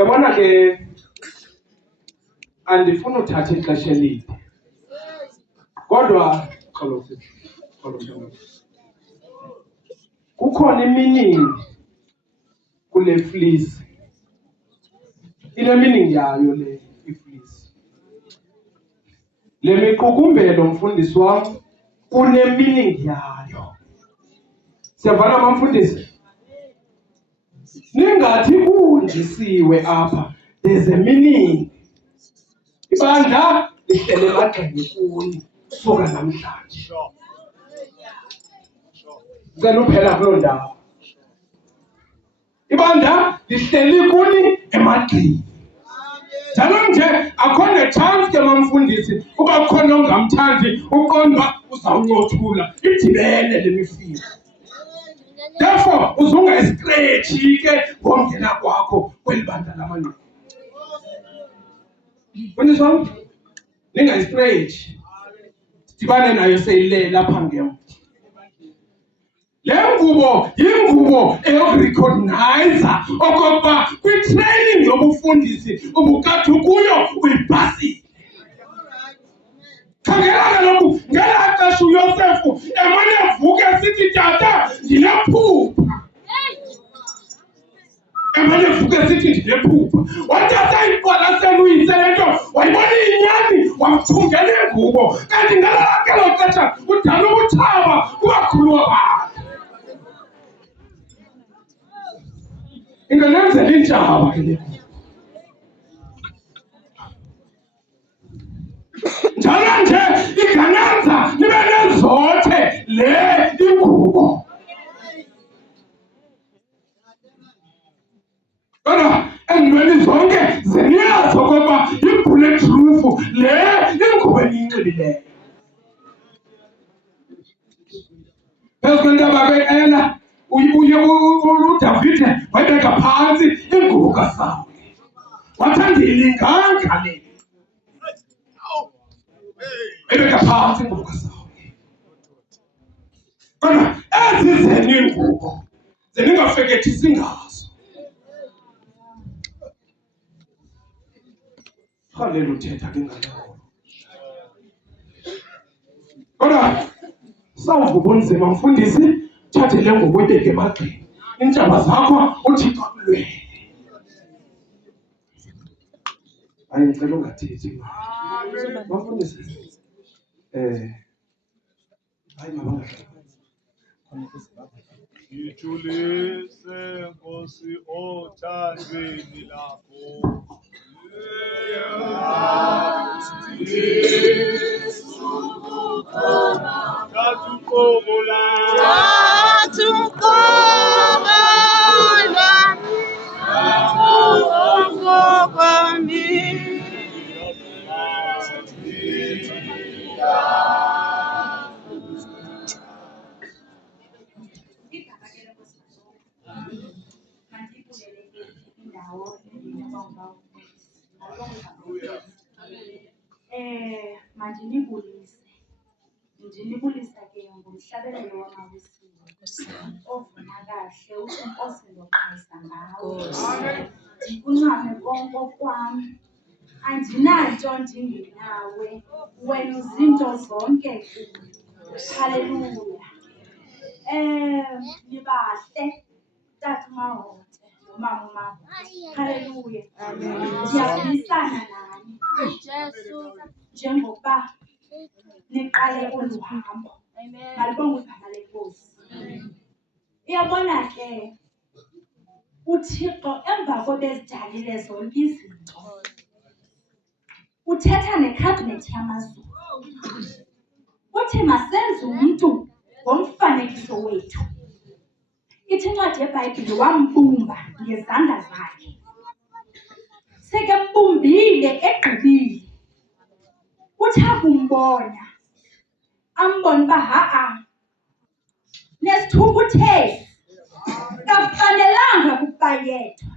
Yabona ke andifuna uthatha ixesha elide. Kodwa xolo kukhona iminingi kule fleece. Ile meaning yayo le ifleece. Le miqukumbelo mfundisi wam kune meaning yayo. Siyavana abamfundisi? Ningathi kunjisiwe apha. There's a meaning. Ibandla lihlele emagxeni kuni suka namhlanje. Ngicela uphela kuloo ndawo. Ibandla lihleli kuni emagxeni. Njalo nje akho ne-chance ke mamfundisi uba khona ongamthandi uqonda uzawuncothula idibene le mifino. Therefore uzungayistretchi ke ngongena kwakho kweli bandla lamanqindi. Mfundisi wam, ningayistretchi. Sidibane nayo seyile lapha ngemva. Le ngubo yingubo eyokurecognize okokuba kwi-training yobufundisi ubukade kuyo uyipasile. Khangela kaloku ngelaa xesha uYosefu emane evuka esithi tata ndinephupha. Emane evuka esithi ndinephupha. Wathi asayiqwalasela uyise le nto wayibona iyinyani wamthungela ingubo. Kanti ngelaa kelo xesha udala ubutshaba kubakhulu wabantu. Inganenzela intshaba ke le. Njalo nje inganenza nibe nezothe le ingubo. Kodwa endweni zonke zeniyazi okokuba yi-bulletproof le ingubo eniyinxibileyo. Phezu kwentaba ke-Ela uDavide wayibeka phantsi ingubo kaSawuli. Wathi andiyilinganga le. Wayibeka phantsi ingubo kaSawuli. Kodwa ezi zeni iingubo zeningafekethisi ngazo. Rhalela uthetha ke ngalo. Kodwa sawuva ubunzima mfundisi, thathe le ngubo uyibeke emagxeni. Iintshaba zakho uThixo akulwele. Hayi ngicela ungathethi. Bafundisi. Hayi mama. Ijulise Nkosi othandweni lakho. Ndinibulisa ke ngomhlabelelo wamawesile ovuma kahle uthi Nkosi ndoqhayisa ngawo. Ndikuncame konke kwam, andinanto ndingenawe, wena uzinto zonke kum. Haleluya. Nibahle tata uMahotse nomama uMahotse. Haleluya. Ndiyabuyisana nani njengokuba niqale olu hambo. Malibonge igama leNkosi. Uyabona ke uThixo emva kwebezidalile zonke izinto uthetha nekhabhinethi yamazulu. Uthi masenze umntu ngomfanekiso wethu. Ithi incwadi yeBhayibhile wambumba ngezandla zakhe. Sekembumbile egqibile. Uthi akumbona ambona uba ha-a nesithukuthezi kafanelanga kuba yedwa.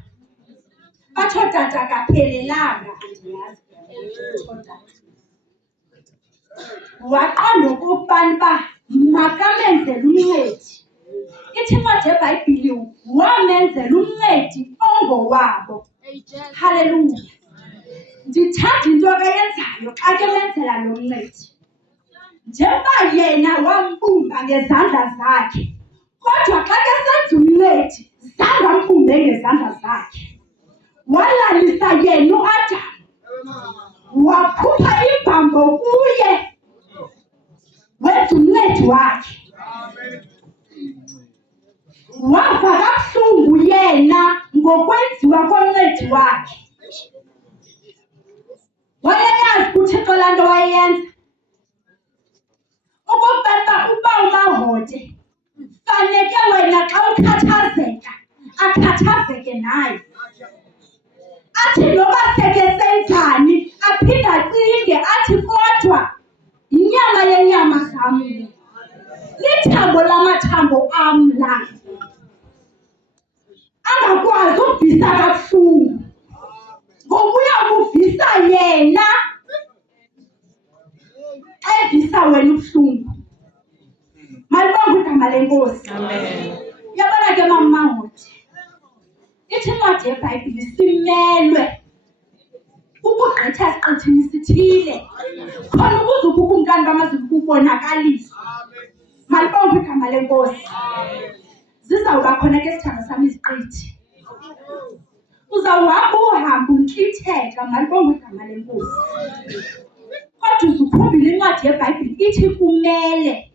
Batsho tata kaphelelanga andiyazi. Waqonda okokubana uba makamenzele umncedi. Ithi incwadi yeBhayibhile wamenzela umncedi umongo wabo. Haleluya. Ndithanda into ayenzayo xa ke menzela lo mncedi. Njengoba yena wambumba ngezandla zakhe, kodwa xa ke senza umncedi zange ambumbe ngezandla zakhe. Walalisa yena uAdamu, wakhupha imbambo kuye, wenza umncedi wakhe. Wava kabuhlungu yena ngokwenziwa komncedi wakhe. Wayeyazi kuThixo laa nto wayenza. Okokuba uba uMahode faneke wena xa ukhathazeka akhathazeke naye. Athi noba seke senzani aphinde acinge athi kodwa yinyama yenyama zam le, lithambo lamathambo am la. Angakwazi ukuvisa kabuhlungu ngoba uyakuvisa yena xa evisa wena ubuhlungu. Malibonge igama leNkosi. Uyabona ke mama Mahode, ithi incwadi yeBhayibhile simelwe ukugqitha esiqithini sithile khona ukuze ubukumkani bamazulu bubonakaliswe. Malibonge igama leNkosi. Zizawuba khona ke sithando sami iziqithi. Uzawuhamba uhambe untlitheka. Malibonge igama leNkosi. Kodwa uzukhumbula incwadi yeBhayibhile ithi kumele.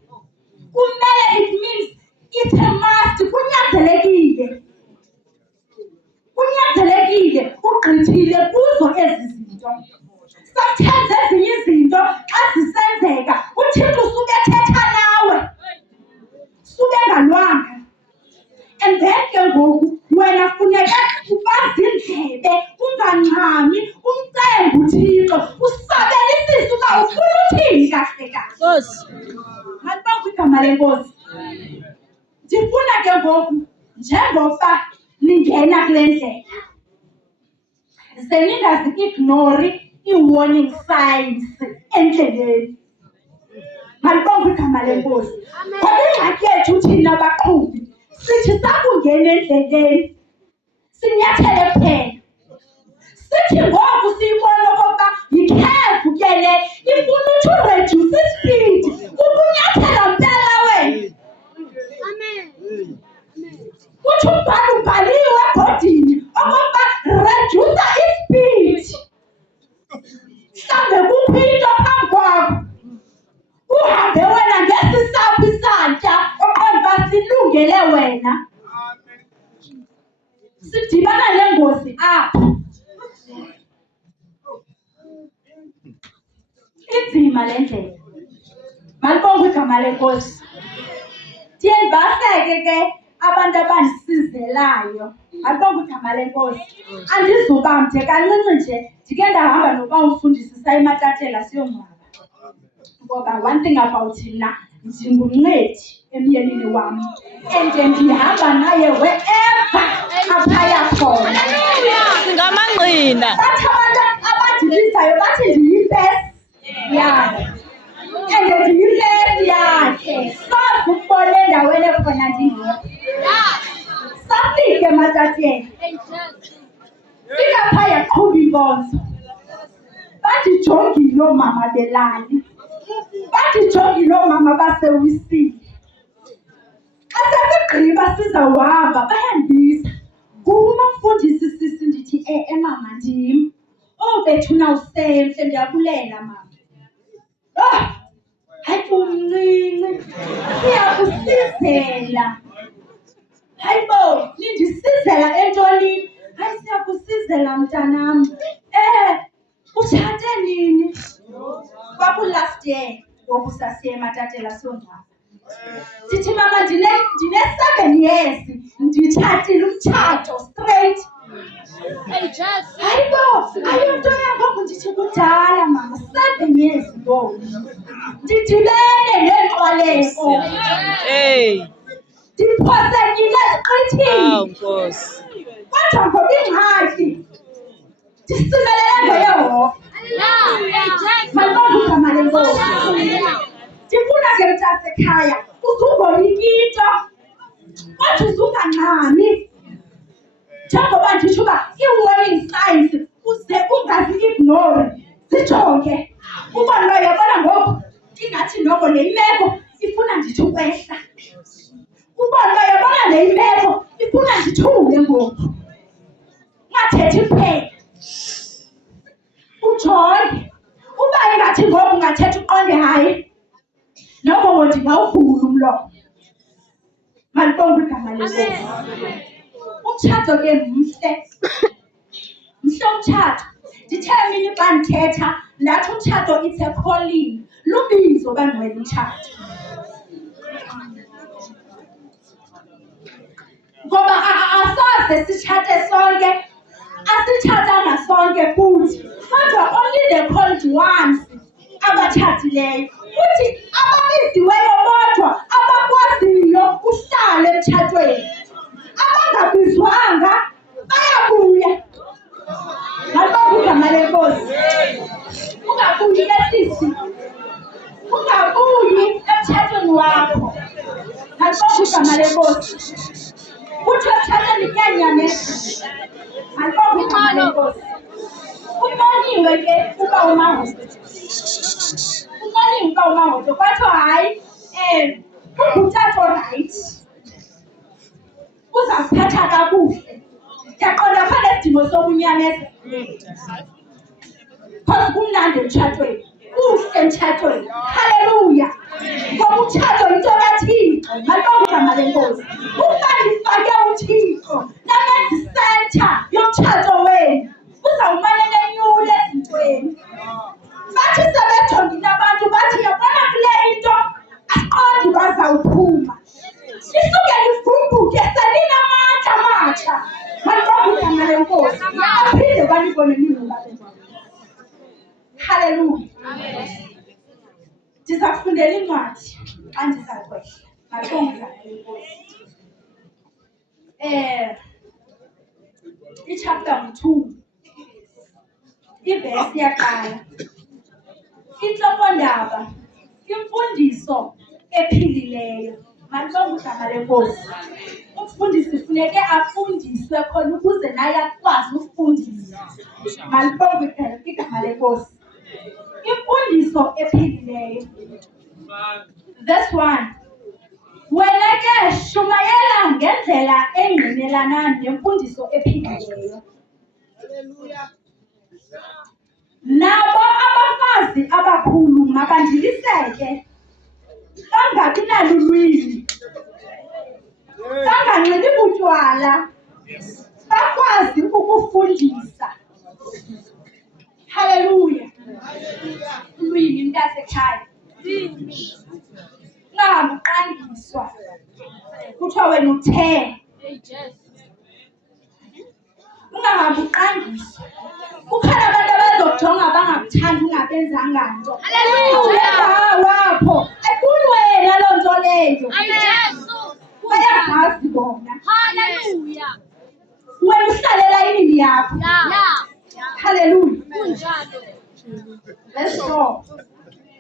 Kumele, it means it's a must. Kunyanzelekile. Kunyanzelekile ugqithile kuzo ezi zinto. Sometimes ezinye izinto xa zisenzeka uThixo usuke ethetha nawe, suke engalwanga. And then ke ngoku wena funeka ubazi indlebe, ungangxami, umcembe uThixo, usabelisise uba ufuna uthini kahle kahle. Malibonge igama leNkosi. Ndifuna ke ngoku njengoba ningena kule ndlela ze ningazi-ignori ii-warning signs endleleni. Malibonge igama leNkosi. Ngoba ingxaki yethu thina baqhubi sithi sakungena endleleni sinyathele kuphela. Sithi ngoku siyibona okokuba yikhefu ke le ifuna uthi uredyuse ispeed, ubunyathela mpela wena. Kuthi umbhalo ubhaliwe ebhodini okokuba redyusa ispeed. Mhlawumbe kukho into phambi kwakho, uhambe wena ngesi sakho isantya oqonda uba silungele wena. Sidibana nengozi apho. Inzima le ndlela. Malibonge igama leNkosi. Ndiye ndibahleke ke abantu abandisizelayo. Malibonge igama leNkosi. Andizuba mde kancinci nje ndike ndahamba noba umfundisi eMatatela siyongcwaba. Ngoba one thing about thina ndingumncedi emyenini wam and ndihamba naye wherever aphaya khona. Singamangqina. Bathi abantu abandibizayo bathi ndiyipesi yakhe and ndiyipesi yakhe. Soze ukubona endaweni ekhona ndingekho. Safike Matatela. Fika phaya qhuba inkonzo. Bandijongile oomama belali. Bandijongile oomama basewisile. Xa sesigqiba sizawuhamba bayandibiza. Nguma mfundisi sisi, ndithi mama ndim. Oh bethuna usemhle, ndiyabulela mama. Hayi umncinci, siyakusizela. Hayibo, nindisizela entolini? Hayi siyakusizela mntanam. Utshate nini? Kwaku-last year ngoku sasiye eMatatela siyongcwaba. Ndithi mama ndine-7 years nditshatile umtshato straight. Hayibo, ayonto yangoku. Ndithi kudala mama, 7 years ago. Ndidibene neenxwaleko. Ndiphosekile esiqithini. Nkosi. Kodwa ngoba ingxaki ndisimelele ngeYehova. Malibonge igama leNkosi. Ndifuna ke mntasekhaya uzungoyika into, kodwa uzungangxami. Njengoba nditsho nditsho uba ii-warning signs uze ungazi-ignore zijonge. Ubone uba uyabona ngoku ingathi noko le imeko ifuna ndithi ukwehla. Ubone uba uyabona le imeko ifuna ndithule ngoku. Ungathethi kuphela, ujonge. Uba ingathi ngoku ungathetha uqonde hayi noko ndingawuvula umlomo. Malibongwe igama lenkosi. Umtshato ke mhle umtshato. Ndithe mini xa ndithetha ndathi umtshato it's a calling, lubizo bangcwele umtshato. Ngoba asoze sitshate sonke, asitshatanga sonke futhi, kodwa only the called ones abatshatileyo. Futhi ababiziweyo bodwa abakwaziyo uhlala emtshatweni. Abangabizwanga bayabuya. Malibongwe igama lenkosi. Ungabuyi esisi, ungabuyi emtshatweni wakho. Malibongwe igama lenkosi. Uthi emtshatweni kuyanyameza. Malibongwe igama lenkosi. Uboniwe ke uba umahodo. Uboniwe uba umahodo kwathiwa hayi ungutata orayithi, uzakuphatha kakuhle. Ndiyaqonda phaa nesidingo sobunyameza because kumnandi emtshatweni, kuhle emtshatweni. Haleluya. Ngoba umtshato yinto kaThixo. Malibongwe igama lenkosi. Ukuba ndifake uThixo namenza isenta yomtshato wenu, uzawumane nenyule ezintweni. Bathi sebejongile abantu bathi yabona kule into asiqondi bazawuphuma. Lisuke livumbuke selinamandla amatsha. Malibongwe igama lenkosi. Aphinde balibone ningobabezwana. Haleluya. Ndiza kufundela incwadi xa ndiza kwehla. Malibongwe igama lenkosi. Ichapter 2 ivesi yaqala. Inhlokondaba, imfundiso ephilileyo. Malibongwe igama lenkosi. Umfundisi funeke afundiswe khona ukuze naye akwazi ukufundisa. Malibongwe igama lenkosi. Imfundiso ephilileyo. Verse 1. Wena ke shumayela ngendlela engqinelana nemfundiso ephilileyo. Nabo abafazi abakhulu mabandiliseke, bangabi nalulwimi, banganxibi butywala, bakwazi ukufundisa. Haleluya. Ulwimi mntasekhaya. Ungabuqandiswa kuthiwa wena uthe. Ungabuqandiswa. Kukhona abantu abazokujonga bangakuthandi ungabenzanga nto. Wapho ayifuni wena loo nto leyo. Bayazazi bona. Wena uhlalela imini yakho. Haleluya. Verse 4.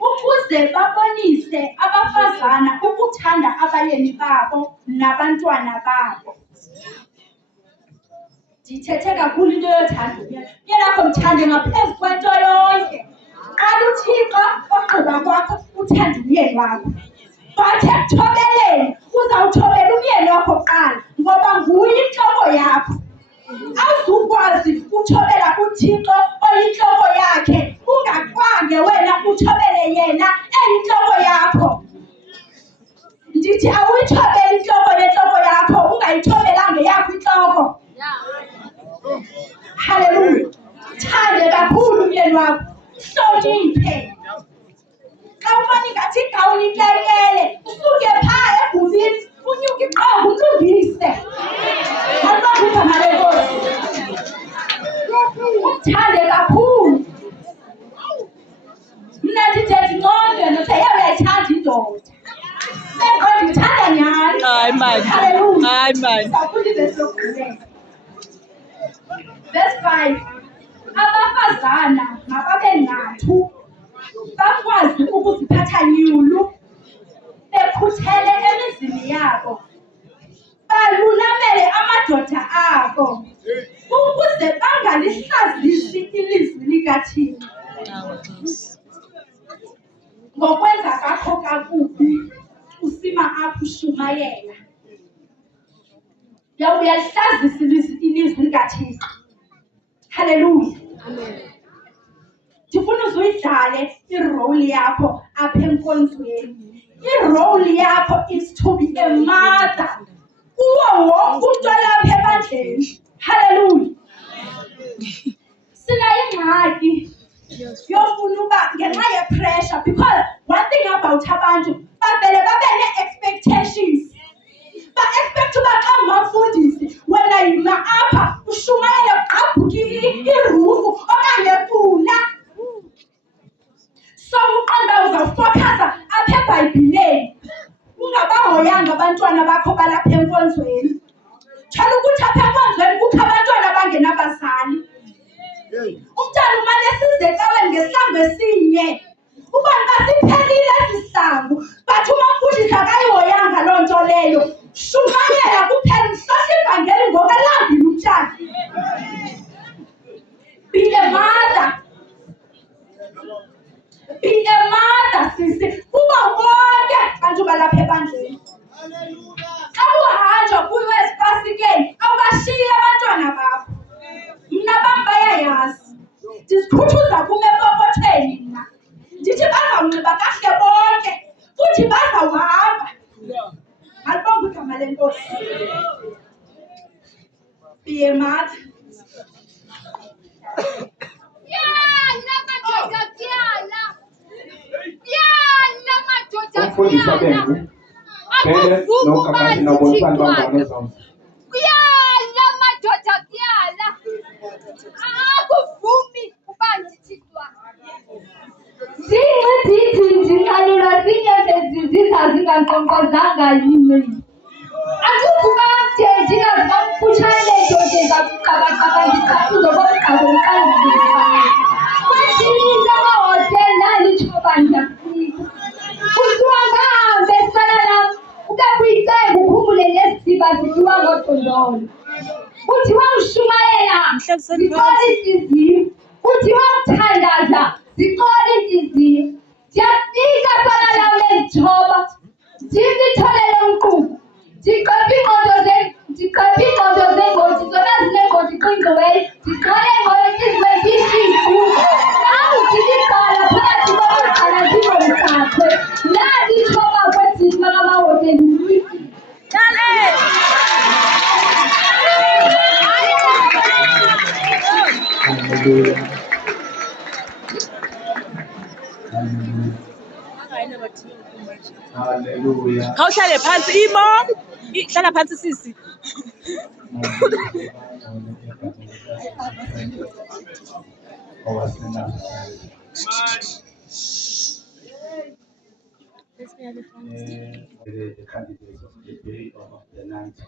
Ukuze babonise abafazana ukuthanda abayeni babo nabantwana babo. Ndithethe kakhulu into yothando. Uyelakho mthande ngaphezu kwento yonke. Qala uThixo ogqiba kwakho uthande umyeni wakho. But ekuthobeleni uzawuthobela umyeni wakho kuqala ngoba nguye intloko yakho. Awuzukwazi uthobela uThixo oyintloko yakhe ungakwange wena uthobele yena eyintloko yakho. Ndithi awuyithobeli intloko yentloko yakho ungayithobelanga eyakho intloko. Haleluya. Thande kakhulu umyeni wakho, hloniphe. Xa ubona ingathi igawuni intlekele, usuke phaa egumini unyuke iqondo umlungise. Malibongwe igama lenkosi. Umthande kakhulu. Mna ndide ndinqonde nothe uyayithanda indoda. Seqonda ndithanda nyhani. Hayi mani. Haleluya. Hayi mani. Ndizawufunda ivesi yokugqibela. Verse 5. Abafazana mababe nqathu, bakwazi ukuziphatha nyulu, bekhuthele emizini yabo, balulamele amadoda abo, ukuze bangalihlazisi ilizwi likaThixo ngokwenza kakho kakubi, usima apho ushumayela. Uyalihlazisa ilizwi likaThixo. Haleluya. Ndifuna uzuyidlale irole yakho apha enkonzweni. Irole yakho is to be a mother kuwo wonke umntu olapha ebandleni. Haleluya. Sinayo ingxaki yofuna uba ngenxa ye-pressure, because one thing about abantu bavele babe nee-expectations. Ba-expect uba xa ngumfundisi wena yima apha ushumayele ugqabhuke irufu okanye kula. So uqonda uzawufokhasa apha eBhayibhileni ungabahoyanga abantwana bakho balapha enkonzweni. Tshela ukuthi apha enkonzweni kukho abantwana abangenabazali. Umntana umane esize ecaweni ngesihlangu esinye. Ubani basiphelile esi sihlangu, but umfundisi akayihoyanga loo nto leyo. Shumayela kuphela, mhlohla ivangeli ngokwelambile umntana. Be a mother. Be a mother, sisi. Kuba bonke abantu balapha ebandleni. Xa uhanjwa kuyo ezipasikeni, awubashiyi abantwana bakho. Mna bam bayayazi. Ndizikhuthuza kum epokotheni mna. Ndithi bazawunxiba kakuhle bonke, futhi bazawuhamba. Malibonke igama lenkosi. Be a mother. Umfundisi abengu. Phele noKakashi nabonsani bambano zonke. Kuyala madoda kuyala. Akuvumi uba ndithithwa. Zinxithi ndinxalula zinyembezi zingankqonkqozanga yini. Akukuba nje ndingazibamfutshane nje zakuqabaqaba ndiqafuzo bomgqabo mkandizifana. Kwesininzi amahotele nalithoba ndiyafika. Kuthiwa ngahambe esifana nam ube kuyicembu ukhumbule nesiziba zityiwa ngoodondolo. Kuthiwa ushumayela zixola intliziyo. Kuthiwa uthandaza zixola intliziyo. Ndiyafika sana lam lezithoba ndizitholele umquba. Ndiqaphe iingqondo zeengoti zona zineengoti qingqiweyo. Ndiqale ngqondo intliziyo ndishiku. Ndiliqala phakathi kwamagqala ndingomqaphwe. Ndazithoba kwezityiwa ngamahotele ndikuyisile. Haleluya. Khawuhlale phansi imo. Hlala phansi sisi. The candidates of the day of the night.